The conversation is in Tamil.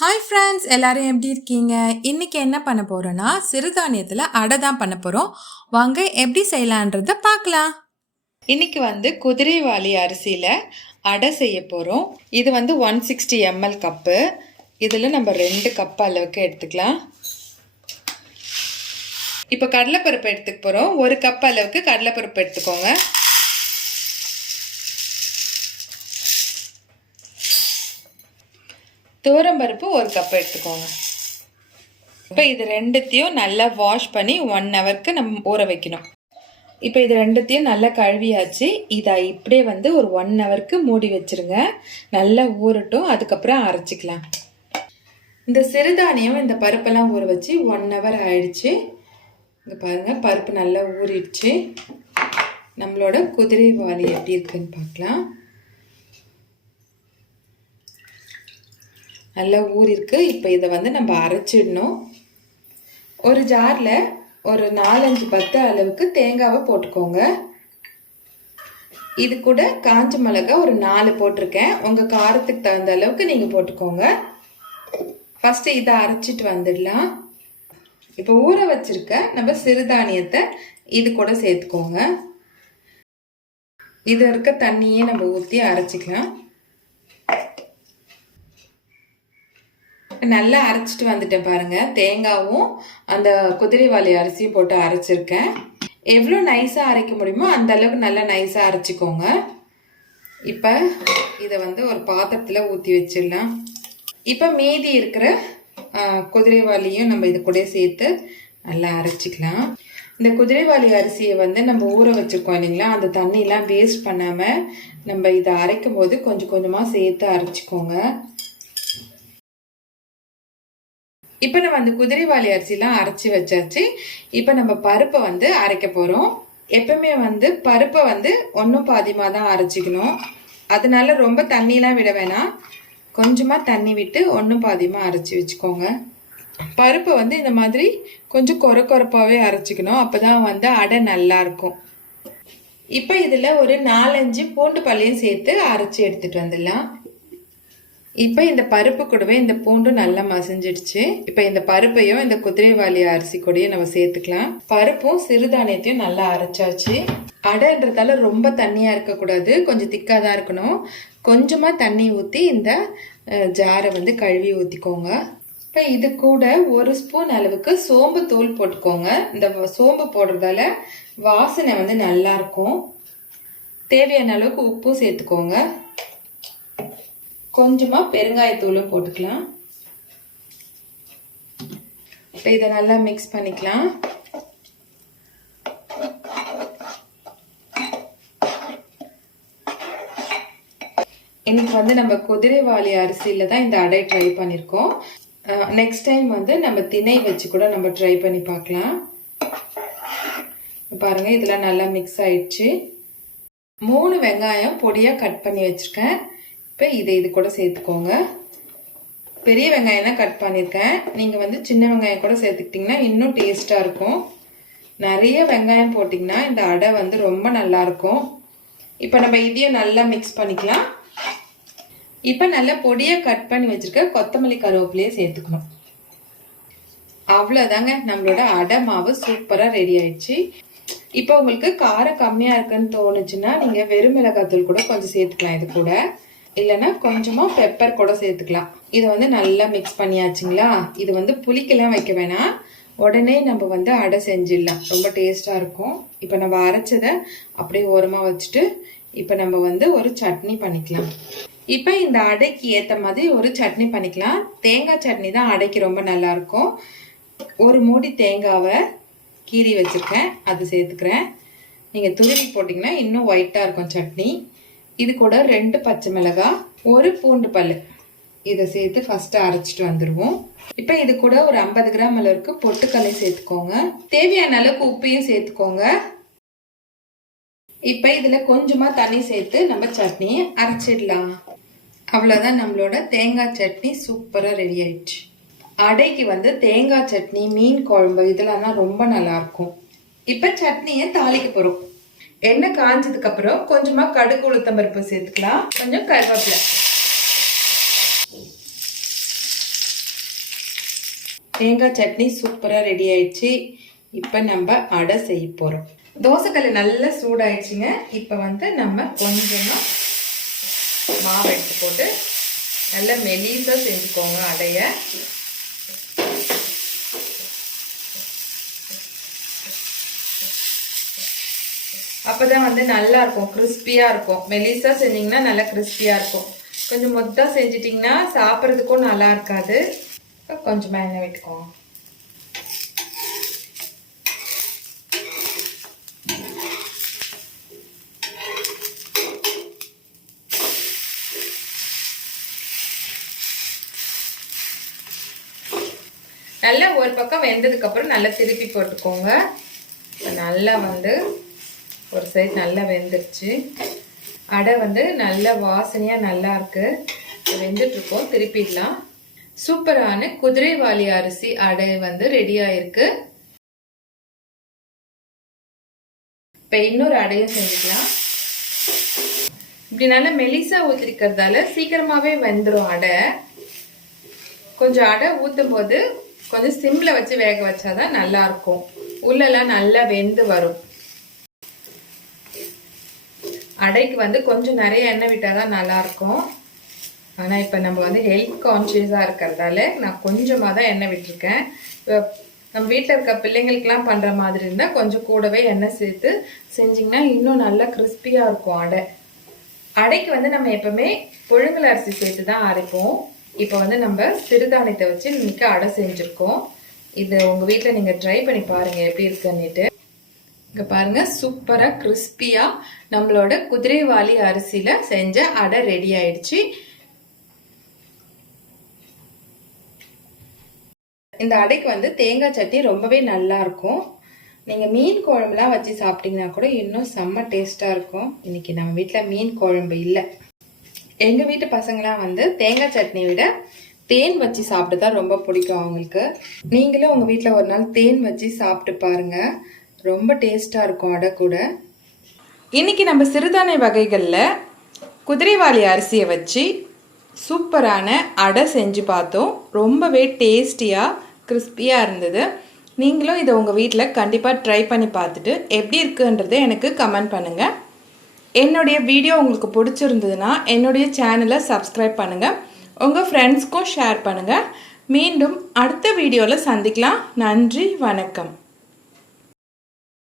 ஹாய் ஃப்ரெண்ட்ஸ் எல்லாரும் எப்படி இருக்கீங்க? இன்னைக்கு என்ன பண்ண போறோம்னா சிறுதானியத்தில் அடை தான் பண்ண போகிறோம் வாங்க எப்படி செய்யலான்றத பார்க்கலாம். இன்னைக்கு வந்து குதிரைவாளி அரிசியில் அடை செய்ய போகிறோம் இது வந்து ஒன் சிக்ஸ்டி எம்எல் கப்பு இதில் நம்ம ரெண்டு கப் அளவுக்கு எடுத்துக்கலாம். இப்போ கடலைப்பருப்பு எடுத்துக்க போகிறோம் ஒரு கப் அளவுக்கு கடலைப்பருப்பு எடுத்துக்கோங்க. துவரம்பருப்பு ஒரு கப் எடுத்துக்கோங்க. இப்போ இது ரெண்டுத்தையும் நல்லா வாஷ் பண்ணி ஒன் ஹவருக்கு நம்ம ஊற வைக்கணும். இப்போ இது ரெண்டுத்தையும் நல்லா கழுவியாச்சு. இதை இப்படியே வந்து ஒரு ஒன் ஹவருக்கு மூடி வச்சிருங்க. நல்லா ஊறட்டும். அதுக்கப்புறம் அரைச்சிக்கலாம். இந்த சிறுதானியம் இந்த பருப்பெல்லாம் ஊற வச்சு ஒன் ஹவர் ஆயிடுச்சு. இங்கே பாருங்கள் பருப்பு நல்லா ஊறிடுச்சு. நம்மளோட குதிரைவாலி எப்படி இருக்குன்னு பார்க்கலாம். நல்லா ஊறிருக்கு இப்போ இதை வந்து நம்ம அரைச்சிடணும். ஒரு ஜாரில் ஒரு நாலஞ்சு பத்து அளவுக்கு தேங்காவை போட்டுக்கோங்க. இது கூட காஞ்ச மிளகா ஒரு நாலு போட்டிருக்கேன். உங்கள் காரத்துக்கு தகுந்த அளவுக்கு நீங்கள் போட்டுக்கோங்க. ஃபஸ்ட்டு இதை அரைச்சிட்டு வந்துடலாம். இப்போ ஊற வச்சிருக்க நம்ம சிறுதானியத்தை இது கூட சேர்த்துக்கோங்க. இது இருக்க தண்ணியே நம்ம ஊற்றி அரைச்சிக்கலாம். நல்லா அரைச்சிட்டு வந்துட்டேன் பாருங்க. தேங்காவும் அந்த குதிரைவாலி அரிசியும் போட்டு அரைச்சிருக்கேன். எவ்வளோ நைஸாக அரைக்க முடியுமோ அந்த அளவுக்கு நல்லா நைஸாக அரைச்சிக்கோங்க. இப்போ இதை வந்து ஒரு பாத்திரத்தில் ஊற்றி வச்சிடலாம். இப்போ மீதி இருக்கிற குதிரைவாளியும் நம்ம இது கூட சேர்த்து நல்லா அரைச்சிக்கலாம். இந்த குதிரைவாலி அரிசியை வந்து நம்ம ஊற வச்சுருக்கோம் இல்லைங்களா? அந்த தண்ணியெலாம் வேஸ்ட் பண்ணாமல் நம்ம இதை அரைக்கும் போது கொஞ்சம் கொஞ்சமாக சேர்த்து அரைச்சிக்கோங்க. இப்போ நம்ம அந்த குதிரைவாளி அரிசிலாம் அரைச்சி வச்சாச்சு. இப்போ நம்ம பருப்பை வந்து அரைக்க போகிறோம் எப்பவுமே வந்து பருப்பை வந்து ஒன்றும் பாதிமாக தான் அரைச்சிக்கணும். அதனால ரொம்ப தண்ணிலாம் விட வேணாம். கொஞ்சமாக தண்ணி விட்டு ஒன்றும் பாதியமாக அரைச்சி வச்சுக்கோங்க. பருப்பை வந்து இந்த மாதிரி கொஞ்சம் கொர கொரப்பாகவே அரைச்சிக்கணும். அப்போ தான் வந்து அடை நல்லாயிருக்கும் இப்போ இதில் ஒரு நாலஞ்சு பூண்டு பள்ளியும் சேர்த்து அரைச்சி எடுத்துகிட்டு வந்துடலாம். இப்போ இந்த பருப்பு கூடவே இந்த பூண்டும் நல்லா மசிஞ்சிடுச்சு. இப்போ இந்த பருப்பையும் இந்த குதிரைவாளி அரிசி கூடயும் நம்ம சேர்த்துக்கலாம். பருப்பும் சிறுதானியத்தையும் நல்லா அரைச்சாச்சு. அடைன்றதால ரொம்ப தண்ணியாக இருக்கக்கூடாது. கொஞ்சம் திக்காக தான் இருக்கணும். கொஞ்சமாக தண்ணி ஊற்றி இந்த ஜாரை வந்து கழுவி ஊற்றிக்கோங்க இப்போ இது கூட ஒரு ஸ்பூன் அளவுக்கு சோம்பு தூள் போட்டுக்கோங்க. இந்த சோம்பு போடுறதால வாசனை வந்து நல்லாயிருக்கும் தேவையான அளவுக்கு உப்பும் சேர்த்துக்கோங்க. கொஞ்சமாக பெருங்காயத்தூளும் போட்டுக்கலாம். இப்போ இதை நல்லா மிக்ஸ் பண்ணிக்கலாம். இன்னைக்கு வந்து நம்ம குதிரைவாளி அரிசியில் தான் இந்த அடை ட்ரை பண்ணியிருக்கோம் நெக்ஸ்ட் டைம் வந்து நம்ம திணை வச்சு கூட நம்ம ட்ரை பண்ணி பார்க்கலாம். பாருங்க இதெல்லாம் நல்லா மிக்ஸ் ஆயிடுச்சு. மூணு வெங்காயம் பொடியாக கட் பண்ணி வச்சுருக்கேன். இப்போ இதை இது கூட சேர்த்துக்கோங்க. பெரிய வெங்காயம் தான் கட் பண்ணியிருக்கேன் நீங்கள் வந்து சின்ன வெங்காயம் கூட சேர்த்துக்கிட்டிங்கன்னா இன்னும் டேஸ்ட்டாக இருக்கும். நிறைய வெங்காயம் போட்டிங்கன்னா இந்த அடை வந்து ரொம்ப நல்லாயிருக்கும் இப்போ நம்ம இதையும் நல்லா மிக்ஸ் பண்ணிக்கலாம். இப்போ நல்லா பொடியாக கட் பண்ணி வச்சுருக்க கொத்தமல்லி கருவேப்பிலையே சேர்த்துக்கணும். அவ்வளோதாங்க நம்மளோட அடை மாவு சூப்பராக ரெடி ஆயிடுச்சு. இப்போ உங்களுக்கு காரம் கம்மியாக இருக்குன்னு தோணுச்சுன்னா நீங்கள் வெறும் மிளகாத்தூள் கூட கொஞ்சம் சேர்த்துக்கலாம் இது கூட. இல்லைன்னா கொஞ்சமாக பெப்பர் கூட சேர்த்துக்கலாம். இதை வந்து நல்லா மிக்ஸ் பண்ணியாச்சுங்களா? இது வந்து புளிக்கெல்லாம் வைக்க வேணாம். உடனே நம்ம வந்து அடை செஞ்சிடலாம். ரொம்ப டேஸ்ட்டாக இருக்கும். இப்போ நம்ம அரைச்சதை அப்படியே ஓரமாக வச்சுட்டு இப்போ நம்ம வந்து ஒரு சட்னி பண்ணிக்கலாம். இப்போ இந்த அடைக்கு ஏற்ற மாதிரி ஒரு சட்னி பண்ணிக்கலாம். தேங்காய் சட்னி தான் அடைக்கு ரொம்ப நல்லாயிருக்கும் ஒரு மூடி தேங்காவை கீறி வச்சுருக்கேன். அது சேர்த்துக்கிறேன். நீங்கள் துருவி போட்டிங்கன்னா இன்னும் ஒயிட்டாக இருக்கும் சட்னி. இது கூட ரெண்டு பச்சை மிளகாய் ஒரு பூண்டு பல் இதை சேர்த்து ஃபர்ஸ்ட் அரைச்சிட்டு வந்துடுவோம் இப்போ இது கூட ஒரு ஐம்பது கிராம் அளவுக்கு பொட்டுக்கல்லை சேர்த்துக்கோங்க. தேவையான அளவுக்கு உப்பையும் சேர்த்துக்கோங்க. இப்போ இதில் கொஞ்சமாக தண்ணி சேர்த்து நம்ம சட்னியை அரைச்சிடலாம். அவ்வளோதான் நம்மளோட தேங்காய் சட்னி சூப்பராக ரெடி ஆயிடுச்சு. அடைக்கு வந்து தேங்காய் சட்னி மீன் குழம்பு இதெல்லாம் தான் ரொம்ப நல்லாயிருக்கும் இப்போ சட்னியை தாளிக்க போகிறோம் எண்ணெய் காஞ்சதுக்கு அப்புறம் கொஞ்சமா கடுகு உளுத்தம் பருப்பு சேர்த்துக்கலாம். கொஞ்சம் கருவேப்பிலை. தேங்காய் சட்னி சூப்பராக ரெடி ஆயிடுச்சு. இப்போ நம்ம அடை செய்ய போகிறோம் தோசைக்கல் நல்லா சூடாயிடுச்சுங்க. இப்போ வந்து நம்ம கொஞ்சமாக மாவு எடுத்து போட்டு நல்லா மெலிசாக செஞ்சுக்கோங்க அடைய. அப்பதான் வந்து நல்லா இருக்கும் கிறிஸ்பியாக இருக்கும். மெலிசாக செஞ்சிங்கன்னா நல்லா கிறிஸ்பியாக இருக்கும். கொஞ்சம் மொத்தா செஞ்சிட்டிங்கன்னா சாப்பிட்றதுக்கும் நல்லா இருக்காது. கொஞ்சமாக எண்ணெய் விட்டுக்கோங்க. நல்லா ஒரு பக்கம் வெந்ததுக்கப்புறம் நல்லா திருப்பி போட்டுக்கோங்க. நல்லா வந்து ஒரு சைடு நல்லா வெந்துருச்சு. அடை வந்து நல்ல வாசனையாக நல்லா இருக்குது வெந்துட்ருக்கோம் திருப்பிடலாம். சூப்பரான குதிரைவாளி அரிசி அடை வந்து ரெடி ஆயிருக்கு. இப்போ இன்னொரு அடையும் செஞ்சுக்கலாம். இப்படி நல்லா மெலிசா ஊற்றிருக்கிறதால சீக்கிரமாகவே வெந்துடும் அடை. கொஞ்சம் அடை ஊற்றும் போது கொஞ்சம் சிம்மில் வச்சு வேக வச்சாதான் நல்லாயிருக்கும் உள்ளெல்லாம் நல்லா வெந்து வரும். அடைக்கு வந்து கொஞ்சம் நிறைய எண்ணெய் விட்டால் தான் நல்லாயிருக்கும். ஆனால் இப்போ நம்ம வந்து ஹெல்த் கான்ஷியஸாக இருக்கிறதால நான் கொஞ்சமாக தான் எண்ணெய் விட்டுருக்கேன். இப்போ நம்ம வீட்டில் இருக்க பிள்ளைங்களுக்கெலாம் பண்ணுற மாதிரி இருந்தால் கொஞ்சம் கூடவே எண்ணெய் சேர்த்து செஞ்சிங்கன்னா இன்னும் நல்லா கிறிஸ்பியாக இருக்கும் அடை. அடைக்கு வந்து நம்ம எப்போவுமே புழுங்கல் அரிசி சேர்த்து தான் அரைப்போம். இப்போ வந்து நம்ம சிறுதானியத்தை வச்சு இன்னைக்கு அடை செஞ்சுருக்கோம். இது உங்கள் வீட்டில் நீங்கள் ட்ரை பண்ணி பாருங்கள் எப்படி இருக்குன்னுட்டு. இங்கே பாருங்க சூப்பராக கிறிஸ்பியாக நம்மளோட குதிரைவாளி அரிசியில் செஞ்ச அடை ரெடி ஆயிடுச்சு. இந்த அடைக்கு வந்து தேங்காய் சட்னி ரொம்பவே நல்லா இருக்கும். நீங்கள் மீன் குழம்புலாம் வச்சு சாப்பிட்டீங்கன்னா கூட இன்னும் செம்ம டேஸ்ட்டாக இருக்கும். இன்னைக்கு நம்ம வீட்டில் மீன் குழம்பு இல்லை. எங்கள் வீட்டு பசங்களாம் வந்து தேங்காய் சட்னி விட தேன் வச்சு சாப்பிட்டு தான் ரொம்ப பிடிக்கும் அவங்களுக்கு. நீங்களும் உங்கள் வீட்டில் ஒரு நாள் தேன் வச்சு சாப்பிட்டு பாருங்கள் ரொம்ப டேஸ்ட்டாக இருக்கும் அடை கூட. இன்றைக்கி நம்ம சிறுதானிய வகைகளில் குதிரைவாளி அரிசியை வச்சு சூப்பரான அடை செஞ்சு பார்த்தோம். ரொம்பவே டேஸ்டியாக கிறிஸ்பியாக இருந்தது. நீங்களும் இதை உங்கள் வீட்டில் கண்டிப்பாக ட்ரை பண்ணி பார்த்துட்டு எப்படி இருக்குன்றதை எனக்கு கமெண்ட் பண்ணுங்கள் என்னுடைய வீடியோ உங்களுக்கு பிடிச்சிருந்ததுன்னா என்னுடைய சேனலை சப்ஸ்கிரைப் பண்ணுங்கள் உங்கள் ஃப்ரெண்ட்ஸ்க்கும் ஷேர் பண்ணுங்கள் மீண்டும் அடுத்த வீடியோவில் சந்திக்கலாம். நன்றி வணக்கம்.